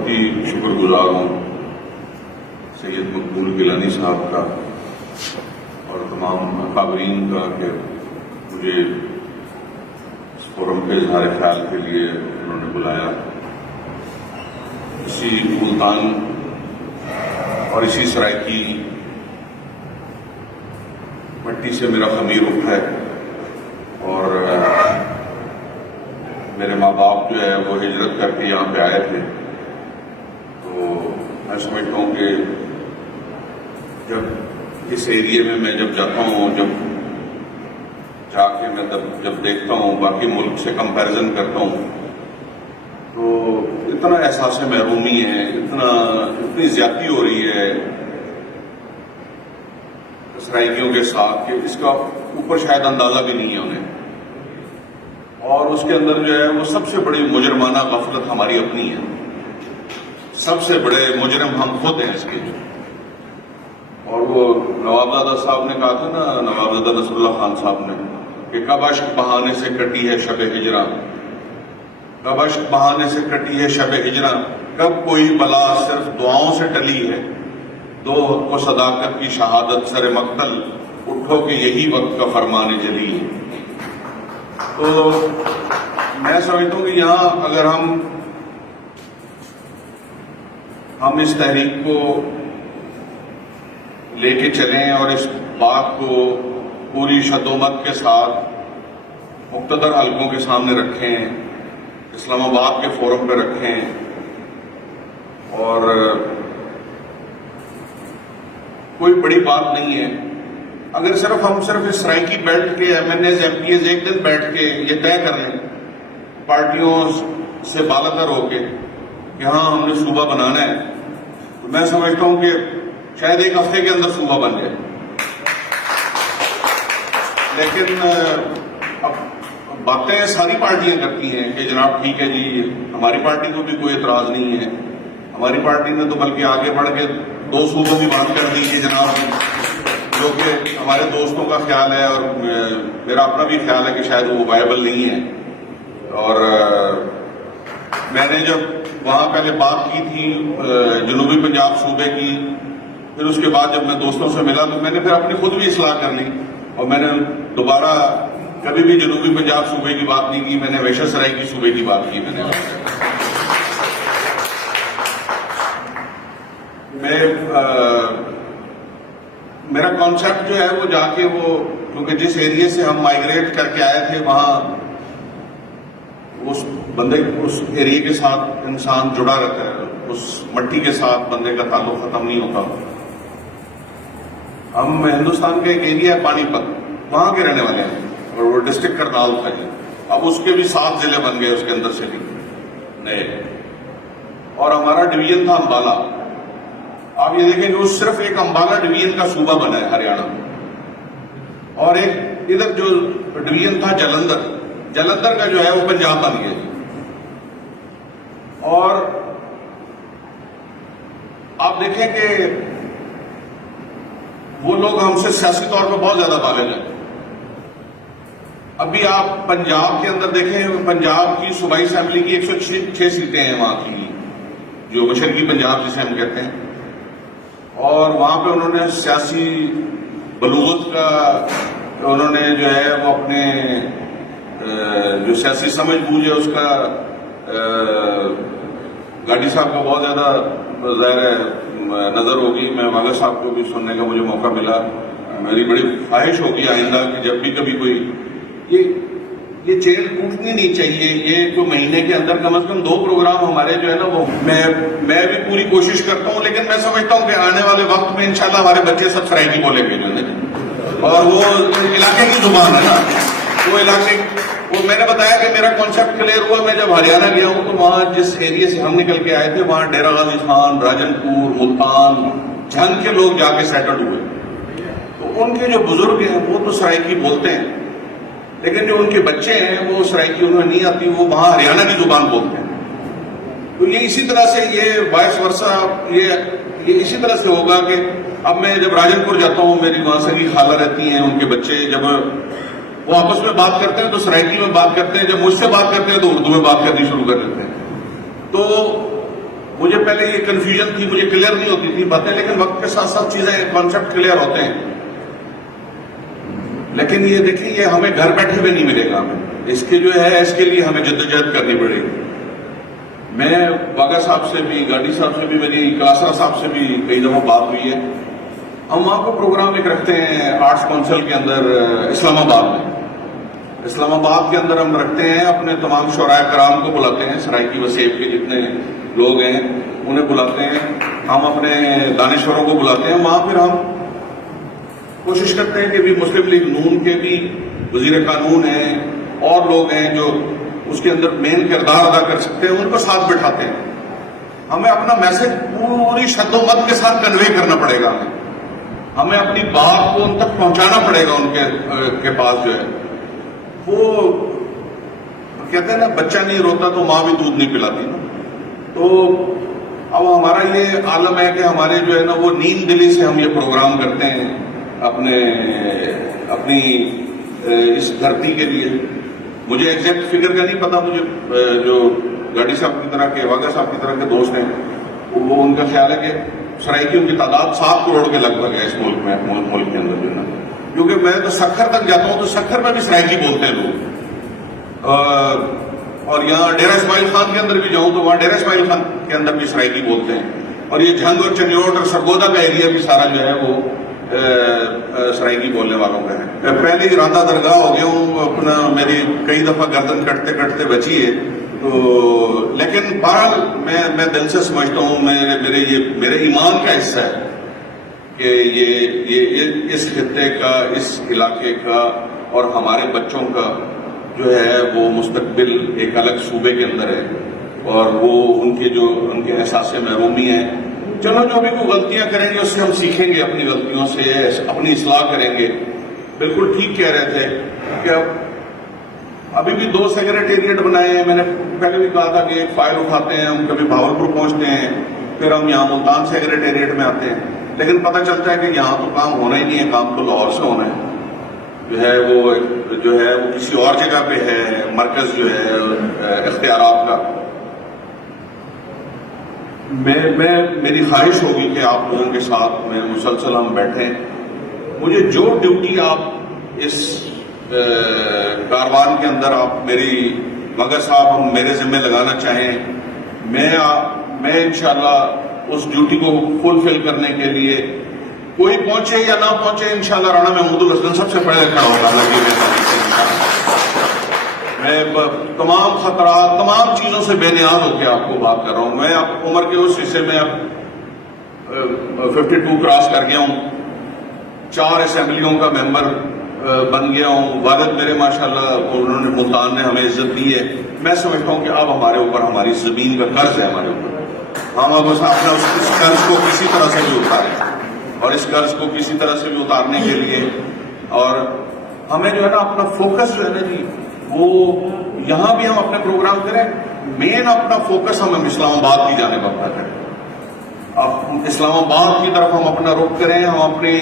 بہت ہی شکر گزار ہوں سید مقبول گیلانی صاحب کا اور تمام اکابرین کا کہ مجھے اس فورم کے اظہار خیال کے لیے انہوں نے بلایا. اسی ملتان اور اسی سرائکی مٹی سے میرا خمیر اٹھا ہے اور میرے ماں باپ جو ہے وہ ہجرت کر کے یہاں پہ آئے تھے. تو میں سمجھتا ہوں کہ جب اس ایریے میں جب جاتا ہوں، جب جا کے میں جب دیکھتا ہوں باقی ملک سے کمپیریزن کرتا ہوں تو اتنا احساس محرومی ہے، اتنی زیادتی ہو رہی ہے سرائیکیوں کے ساتھ کہ اس کا اوپر شاید اندازہ بھی نہیں ہے انہیں. اور اس کے اندر جو ہے وہ سب سے بڑی مجرمانہ غفلت ہماری اپنی ہے. سب سے بڑے مجرم ہم خود ہیں اس کے. اور وہ نوابزادہ صاحب نے کہا تھا نا، نوابزادہ نصر اللہ خان صاحب نے، کہ کب اشک بہانے سے کٹی ہے شب ہجراں، کب اشک بہانے سے کٹی ہے شب ہجراں، کب کوئی بلا صرف دعاؤں سے ٹلی ہے، دو کو صداقت کی شہادت سر مقتل، اٹھو کہ یہی وقت کا فرمان جلی ہے. تو میں سمجھتا ہوں کہ یہاں اگر ہم اس تحریک کو لے کے چلیں اور اس بات کو پوری شدومت کے ساتھ مقتدر حلقوں کے سامنے رکھیں، اسلام آباد کے فورم پہ رکھیں، اور کوئی بڑی بات نہیں ہے اگر ہم صرف اس سرائکی بیٹھ کے MNAs MPAs ایک دن بیٹھ کے یہ طے کر لیں پارٹیوں سے بالاتر ہو کے کہ ہاں ہم نے صوبہ بنانا ہے، تو میں سمجھتا ہوں کہ شاید ایک ہفتے کے اندر صوبہ بن جائے. لیکن اب باتیں ساری پارٹیاں کرتی ہیں کہ جناب ٹھیک ہے جی، ہماری پارٹی کو بھی کوئی اعتراض نہیں ہے، ہماری پارٹی نے تو بلکہ آگے بڑھ کے 2 صوبوں کی بات کر دی کہ جناب، جو کہ ہمارے دوستوں کا خیال ہے اور میرا اپنا بھی خیال ہے کہ شاید وہ وائبل نہیں ہے. اور میں نے جب وہاں پہلے بات کی تھی جنوبی پنجاب صوبے کی، پھر اس کے بعد جب میں دوستوں سے ملا تو میں نے پھر اپنی خود بھی اصلاح کر لی اور میں نے دوبارہ کبھی بھی جنوبی پنجاب صوبے کی بات نہیں کی، میں نے ہمیشہ سرائکی صوبے کی بات کی. میرا کانسیپٹ جو ہے وہ جا کے کیونکہ جس ایریے سے ہم مائگریٹ کر کے آئے تھے وہاں اس ایریے کے ساتھ انسان جڑا رہتا ہے، اس مٹی کے ساتھ بندے کا تعلق ختم نہیں ہوتا. ہم ہندوستان کا ایک ایریا ہے پانی پت، وہاں کے رہنے والے ہیں اور وہ ڈسٹرکٹ کرنال تھا. اب اس کے بھی 7 ضلع بن گئے اس کے اندر سے بھی نئے، اور ہمارا ڈویژن تھا امبالہ. آپ یہ دیکھیں کہ وہ صرف ایک امبالہ ڈویژن کا صوبہ بنا ہے ہریانہ میں، اور ایک ادھر جو ڈویژن تھا جلندر کا جو ہے وہ پنجاب بن گیا. اور آپ دیکھیں کہ وہ لوگ ہم سے سیاسی طور پہ بہت زیادہ بالغ ہیں. ابھی آپ پنجاب کے اندر دیکھیں، پنجاب کی صوبائی اسمبلی کی 106 سیٹیں ہیں وہاں کی، جو مشرقی پنجاب جسے ہم کہتے ہیں. اور وہاں پہ انہوں نے سیاسی بلوغت کا انہوں نے جو ہے وہ اپنے جو سیاسی سمجھ بوجھ ہے اس کا گاڑی صاحب کا بہت زیادہ ظاہر ہے نظر ہوگی. میں والا صاحب کو بھی سننے کا مجھے موقع ملا. میری بڑی خواہش ہوگی آئندہ کہ جب بھی کبھی کوئی یہ چین ٹوٹنی نہیں چاہیے. یہ کوئی مہینے کے اندر کم از کم 2 پروگرام ہمارے جو ہے نا وہ میں بھی پوری کوشش کرتا ہوں، لیکن میں سمجھتا ہوں کہ آنے والے وقت میں انشاءاللہ ہمارے بچے سب سرائکی بولیں گے جو ہے، اور وہ علاقے کی زبان ہے نا، وہ علاقے. وہ میں نے بتایا کہ میرا کانسیپٹ کلیئر ہوا. میں جب ہریانہ گیا ہوں تو وہاں جس ایریے سے ہم نکل کے آئے تھے وہاں ڈیرہ غازی خان، راجن پور، ملتان، جھنگ کے لوگ جا کے سیٹلڈ ہوئے. تو ان کے جو بزرگ ہیں وہ تو سرائکی بولتے ہیں، لیکن جو ان کے بچے ہیں وہ سرائکی انہیں نہیں آتی، وہ وہاں ہریانہ کی زبان بولتے ہیں. تو یہ اسی طرح سے یہ وائس ورثہ یہ اسی طرح سے ہوگا کہ اب میں جب راجن پور جاتا ہوں، میری وہاں سے خالہ رہتی ہیں، ان کے بچے جب وہ آپس میں بات کرتے ہیں تو سرائکی میں بات کرتے ہیں، جب مجھ سے بات کرتے ہیں تو اردو میں بات کرنی شروع کر دیتے ہیں. تو مجھے پہلے یہ کنفیوژن تھی, مجھے کلیئر نہیں ہوتی تھی باتیں, لیکن وقت کے ساتھ ساتھ چیزیں کانسیپٹ کلیئر ہوتے ہیں. لیکن یہ دیکھیں, یہ ہمیں گھر بیٹھے ہوئے نہیں ملے گا, ہمیں اس کے جو ہے اس کے لیے ہمیں جدوجہد کرنی پڑے گی. میں واگا صاحب سے بھی, گاڑی صاحب سے بھی, میری کلاسرا صاحب سے بھی کئی دفعہ بات ہوئی ہے. ہم وہاں کو پروگرام ایک رکھتے ہیں آرٹس کونسل کے اندر اسلام آباد میں. اسلام آباد کے اندر ہم رکھتے ہیں, اپنے تمام شعراء کرام کو بلاتے ہیں, سرائکی وسیب کے جتنے لوگ ہیں انہیں بلاتے ہیں, ہم اپنے دانشوروں کو بلاتے ہیں. وہاں پھر ہم کوشش کرتے ہیں کہ بھی مسلم لیگ نون کے بھی وزیر قانون ہیں اور لوگ ہیں جو اس کے اندر مین کردار ادا کر سکتے ہیں, ان کو ساتھ بٹھاتے ہیں. ہمیں اپنا میسج پوری شد و مت کے ساتھ کنوے کرنا پڑے گا, ہمیں اپنی بات کو ان تک پہنچانا پڑے گا. ان کے پاس جو ہے وہ کہتے ہیں نا, بچہ نہیں روتا تو ماں بھی دودھ نہیں پلاتی نا. تو اب ہمارا یہ عالم ہے کہ ہمارے جو ہے نا وہ نیند دلی سے ہم یہ پروگرام کرتے ہیں اپنی اس دھرتی کے لیے. مجھے ایگزیکٹ فگر کا نہیں پتا, مجھے جو گاڑی صاحب کی طرح کے, واگا صاحب کی طرح کے دوست ہیں, وہ ان کا خیال ہے کہ سرائیکیوں کی تعداد 7 کروڑ کے لگ بھگ ہے اس ملک میں, ملک کے اندر جو ہے نا. کیونکہ میں تو سکھر تک جاتا ہوں تو سکھر میں بھی سرائیکی بولتے ہیں لوگ, اور یہاں ڈیرہ اسماعیل خان کے اندر بھی جاؤں تو وہاں ڈیرہ اسماعیل خان کے اندر بھی سرائیکی بولتے ہیں. اور یہ جھنگ اور چنیوٹ اور سرگودا کا ایریا بھی سارا جو ہے وہ سرائیکی بولنے والوں کا ہے. میں پہلے ہی راندہ درگاہ ہو گیا ہوں, اپنا میری کئی دفعہ گردن کٹتے کٹتے بچی ہے. تو لیکن بہرحال میں دل سے سمجھتا ہوں, میرے ایمان کا حصہ ہے کہ یہ اس خطے کا, اس علاقے کا اور ہمارے بچوں کا جو ہے وہ مستقبل ایک الگ صوبے کے اندر ہے, اور وہ ان کے احساس محرومی ہے. چلو جو بھی کوئی غلطیاں کریں گے اس سے ہم سیکھیں گے, اپنی غلطیوں سے اپنی اصلاح کریں گے. بالکل ٹھیک کہہ رہے تھے کہ ابھی بھی 2 سیکریٹریٹ بنائے ہیں. میں نے پہلے بھی کہا تھا کہ ایک فائل اٹھاتے ہیں ہم, کبھی بھاولپور پہنچتے ہیں, پھر ہم یہاں ملتان سیکریٹریٹ میں آتے ہیں. لیکن پتہ چلتا ہے کہ یہاں تو کام ہونا ہی نہیں ہے, کام تو لاہور سے ہونا ہے. جو ہے وہ کسی اور جگہ پہ ہے, مرکز جو ہے اختیارات کا. میری خواہش ہوگی کہ آپ لوگوں کے ساتھ میں مسلسل ہم بیٹھیں. مجھے جو ڈیوٹی آپ اس کاروان کے اندر آپ میری مگر صاحب ہم میرے ذمہ لگانا چاہیں, میں انشاءاللہ اس ڈیوٹی کو فلفل کرنے کے لیے, کوئی پہنچے یا نہ پہنچے, انشاءاللہ رانا محمود الحسن سب سے پہلے کھڑا ہوگا. میں تمام خطرات, تمام چیزوں سے بے نیاز ہو کے آپ کو بات کر رہا ہوں. میں عمر کے اس حصے میں اب 52 کراس کر گیا ہوں, 4 اسمبلیوں کا ممبر بن گیا ہوں. والد میرے ماشاءاللہ انہوں نے, ملتان نے ہمیں عزت دی ہے. میں سمجھتا ہوں کہ اب ہمارے اوپر ہماری زمین کا قرض ہے ہمارے اوپر, ہم اب اپنا اس قرض کو کسی طرح سے بھی اتاریں, اور اس قرض کو کسی طرح سے بھی اتارنے کے لیے, اور ہمیں جو ہے نا اپنا فوکس جو ہے نا جی وہ یہاں بھی ہم اپنے پروگرام کریں, مین اپنا فوکس ہم اسلام آباد کی جانب اپنا کریں. اب اسلام آباد کی طرف ہم اپنا رخ کریں. ہم اپنے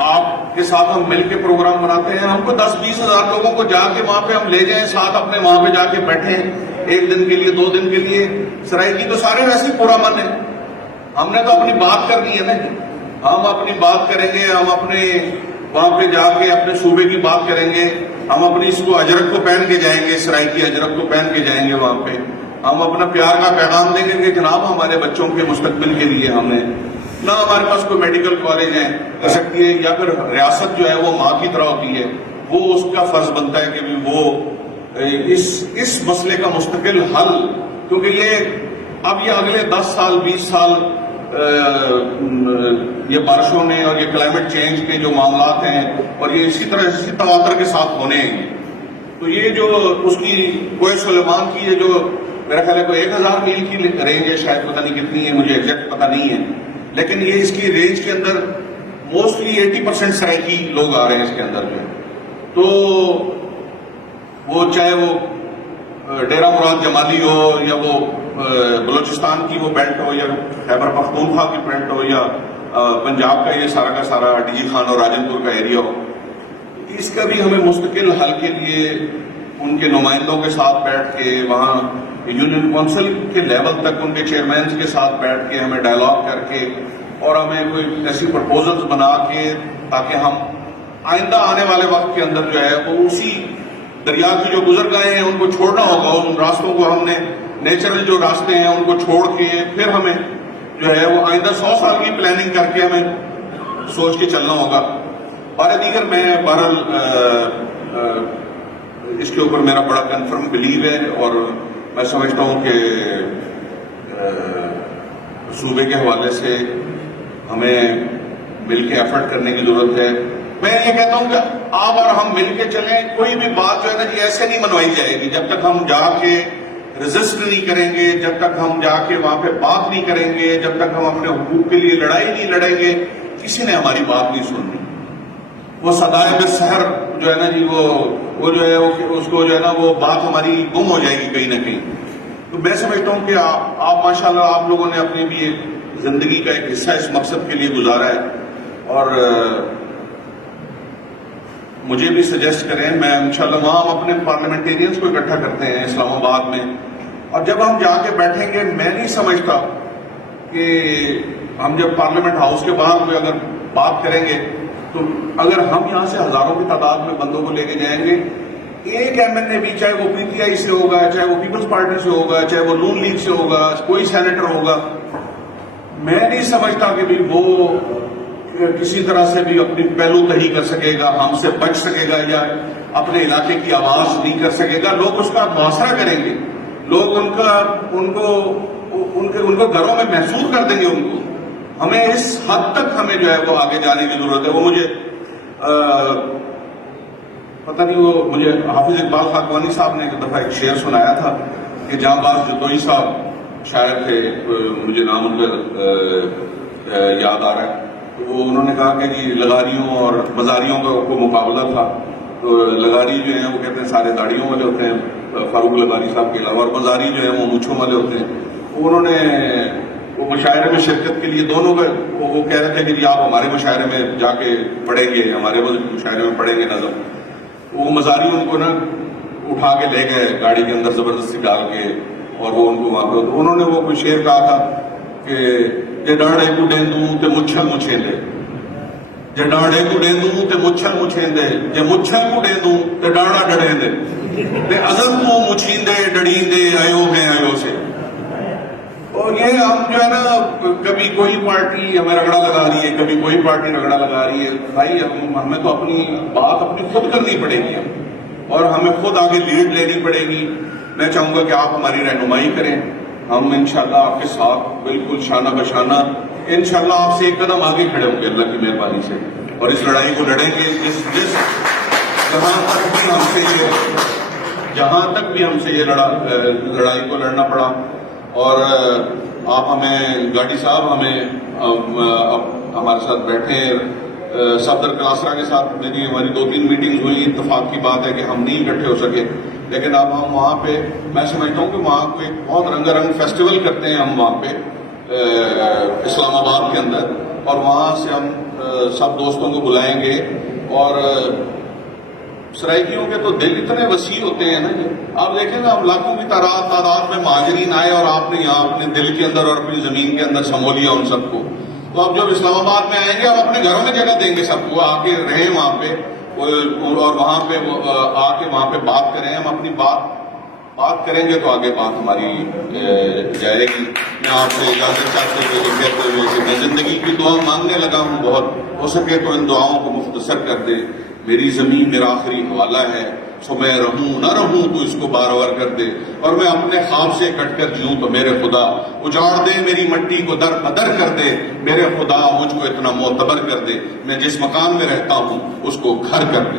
آپ کے ساتھ ہم مل کے پروگرام بناتے ہیں. ہم کو 10-20 ہزار لوگوں کو جا کے وہاں پہ ہم لے جائیں ساتھ, اپنے وہاں پہ جا کے بیٹھیں 1 دن کے لیے, 2 دن کے لیے. سرائیکی تو سارے ویسے ہی پورا من ہے, ہم نے تو اپنی بات کرنی ہے نا. ہم اپنی بات کریں گے, ہم اپنے وہاں پہ جا کے اپنے صوبے کی بات کریں گے. ہم اپنی اس کو اجرک کو پہن کے جائیں گے, سرائیکی اجرک کو پہن کے جائیں گے وہاں پہ. ہم اپنا پیار کا پیغام دیں گے کہ جناب ہمارے بچوں کے مستقبل کے لیے ہم نے نہ, ہمارے پاس کوئی میڈیکل کالج ہے کر سکتی ہے, یا پھر ریاست جو ہے وہ ماں کی طرح ہوتی ہے, وہ اس کا فرض بنتا ہے کہ وہ اس مسئلے کا مستقل حل, کیونکہ یہ اگلے 10 سال 20 سال یہ بارشوں نے اور یہ کلائمیٹ چینج کے جو معاملات ہیں, اور یہ اسی تواتر کے ساتھ ہونے ہیں. تو یہ جو اس کی کوہ سلیمان کی یہ جو میرا خیال ہے کوئی 1000 میل کی رینج ہے, شاید پتہ نہیں کتنی ہے, مجھے ایگزیکٹ پتہ نہیں ہے, لیکن یہ اس کی رینج کے اندر موسٹلی 80% سرائیکی لوگ آ رہے ہیں اس کے اندر جو ہے. تو وہ چاہے وہ ڈیرہ مراد جمالی ہو, یا وہ بلوچستان کی وہ بیلٹ ہو, یا خیبر پختونخوا کی بیلٹ ہو, یا پنجاب کا یہ سارا کا سارا ڈی جی خان اور راجن پور کا ایریا ہو, اس کا بھی ہمیں مستقل حل کے لیے ان کے نمائندوں کے ساتھ بیٹھ کے وہاں یونین کونسل کے لیول تک ان کے چیئرمینز کے ساتھ بیٹھ کے ہمیں ڈائلاگ کر کے اور ہمیں کوئی ایسی پرپوزلز بنا کے تاکہ ہم آئندہ آنے والے وقت کے اندر جو ہے وہ اسی دریا کی جو گزر گئے ہیں ان کو چھوڑنا ہوگا، ان راستوں کو ہم نے نیچرل جو راستے ہیں ان کو چھوڑ کے پھر ہمیں جو ہے وہ آئندہ 100 سال کی پلاننگ کر کے ہمیں سوچ کے چلنا ہوگا۔ اور دیگر میں بہرحال اس کے اوپر میرا بڑا کنفرم بلیو ہے اور میں سمجھتا ہوں کہ صوبے کے حوالے سے ہمیں مل کے ایفرٹ کرنے کی ضرورت ہے۔ میں یہ کہتا ہوں کہ آپ اور ہم مل کے چلیں، کوئی بھی بات جو ہے نا جی ایسے نہیں منوائی جائے گی جب تک ہم جا کے ریزسٹ نہیں کریں گے، جب تک ہم جا کے وہاں پہ بات نہیں کریں گے، جب تک ہم اپنے حقوق کے لیے لڑائی نہیں لڑیں گے، کسی نے ہماری بات نہیں سننی۔ وہ صدائے بالسحر جو ہے نا جی وہ جو ہے اس کو جو ہے نا وہ بات ہماری گم ہو جائے گی کہیں نہ کہیں۔ تو میں سمجھتا ہوں کہ آپ ماشاءاللہ آپ لوگوں نے اپنی بھی ایک زندگی کا ایک حصہ اس مقصد کے لیے گزارا ہے، اور مجھے بھی سجیسٹ کریں، میں انشاءاللہ وہاں ہم اپنے پارلیمنٹیرینز کو اکٹھا کرتے ہیں اسلام آباد میں، اور جب ہم جا کے بیٹھیں گے میں نہیں سمجھتا کہ ہم جب پارلیمنٹ ہاؤس کے باہر کوئی اگر بات کریں گے تو اگر ہم یہاں سے ہزاروں کی تعداد میں بندوں کو لے کے جائیں گے، ایک ایم این اے بھی چاہے وہ پی ٹی آئی سے ہوگا، چاہے وہ پیپلز پارٹی سے ہوگا، چاہے وہ نون لیگ سے ہوگا، کوئی سینیٹر ہوگا، میں نہیں سمجھتا کہ بھی وہ کسی طرح سے بھی اپنی پہلو تہی کر سکے گا، ہم سے بچ سکے گا یا اپنے علاقے کی آواز نہیں کر سکے گا۔ لوگ اس کا محاصرہ کریں گے، لوگ ان کو گھروں میں محسوس کر دیں گے ان کو۔ ہمیں اس حد تک ہمیں جو ہے وہ آگے جانے کی ضرورت ہے۔ وہ مجھے پتہ نہیں، وہ مجھے حافظ اقبال خاکوانی صاحب نے ایک دفعہ ایک شعر سنایا تھا کہ جہاں باز جتوئی صاحب شاعر تھے، مجھے نام ان کا یاد آ رہا ہے، تو وہ انہوں نے کہا کہ جی لغاریوں اور مزاریوں کا کوئی مقابلہ تھا، تو لغاری جو ہیں وہ کہتے ہیں سارے داڑھیوں والے ہوتے ہیں فاروق لغاری صاحب کے علاوہ، اور مزاری جو ہیں وہ مونچھوں والے ہوتے ہیں۔ انہوں نے وہ مشاعرے میں شرکت کے لیے دونوں کا وہ کہہ رہے تھے کہ جی آپ ہمارے مشاعرے میں جا کے پڑھیں گے، ہمارے مشاعرے میں پڑھیں گے نظم۔ وہ مزاری ان کو نا اٹھا کے لے گئے گاڑی کے اندر زبردستی ڈال کے، اور وہ ان کو وہاں پہ انہوں نے وہ کوئی شعر کہا تھا کہ جے ڈاڑے کو ڈیندوں تے مچھل مچھیندے، جے ڈاڑے کو ڈیندوں تے مچھل مچھیندے، جے مچھل کو ڈیندوں تے ڈاڑا ڈڑیندے، تے ازل تو مچھیندے ڈڑیندے آیو ہیں آیو سے۔ اور یہ ہم جو ہے نا کبھی کوئی پارٹی ہمیں رگڑا لگا رہی ہے، کبھی کوئی پارٹی رگڑا لگا رہی ہے، بھائی ہمیں تو اپنی بات اپنی خود کرنی پڑے گی، اور ہمیں خود آگے لیڈ لینی پڑے گی۔ میں چاہوں گا کہ آپ ہماری رہنمائی کریں، ہم انشاءاللہ آپ کے ساتھ بالکل شانہ بشانہ انشاءاللہ آپ سے ایک قدم آگے کھڑے ہوں گے اللہ کی مہربانی سے، اور اس لڑائی کو لڑیں گے جہاں تک بھی ہم سے یہ لڑائی کو لڑنا پڑا۔ اور آپ ہمیں گاڑی صاحب ہمارے ساتھ بیٹھے، صفدر کلاسرا کے ساتھ ہماری 2-3 میٹنگز ہوئی، اتفاق کی بات ہے کہ ہم نہیں اکٹھے ہو سکے، لیکن اب ہم وہاں پہ میں سمجھتا ہوں کہ وہاں کو ایک بہت رنگا رنگ فیسٹیول کرتے ہیں ہم وہاں پہ اسلام آباد کے اندر، اور وہاں سے ہم سب دوستوں کو بلائیں گے۔ اور سرائکیوں کے تو دل اتنے وسیع ہوتے ہیں نا، آپ دیکھیں نا ہم لاکھوں کی تعداد میں مہاجرین آئے، اور آپ نے یہاں اپنے دل کے اندر اور اپنی زمین کے اندر سمو لیا ان سب کو۔ تو آپ جب اسلام آباد میں آئیں گے اور اپنے گھروں میں جگہ دیں گے سب کو، آ کے رہیں وہاں پہ، اور وہاں پہ آ کے وہاں پہ بات کریں، ہم اپنی بات کریں گے تو آگے بات ہماری جائے گی۔ میں آپ سے اجازت چاہتے ہوئے کہتے ہوئے کہ میں زندگی کی دعا مانگنے لگا ہوں، بہت ہو سکے تو ان دعاؤں کو مختصر کر دے۔ میری زمین میرا آخری حوالہ ہے، سو میں رہوں نہ رہوں تو اس کو بارور کر دے، اور میں اپنے خواب سے کٹ کر جیوں تو میرے خدا اجاڑ دے، میری مٹی کو در بدر کر دے، میرے خدا مجھ کو اتنا معتبر کر دے، میں جس مکان میں رہتا ہوں اس کو گھر کر دے۔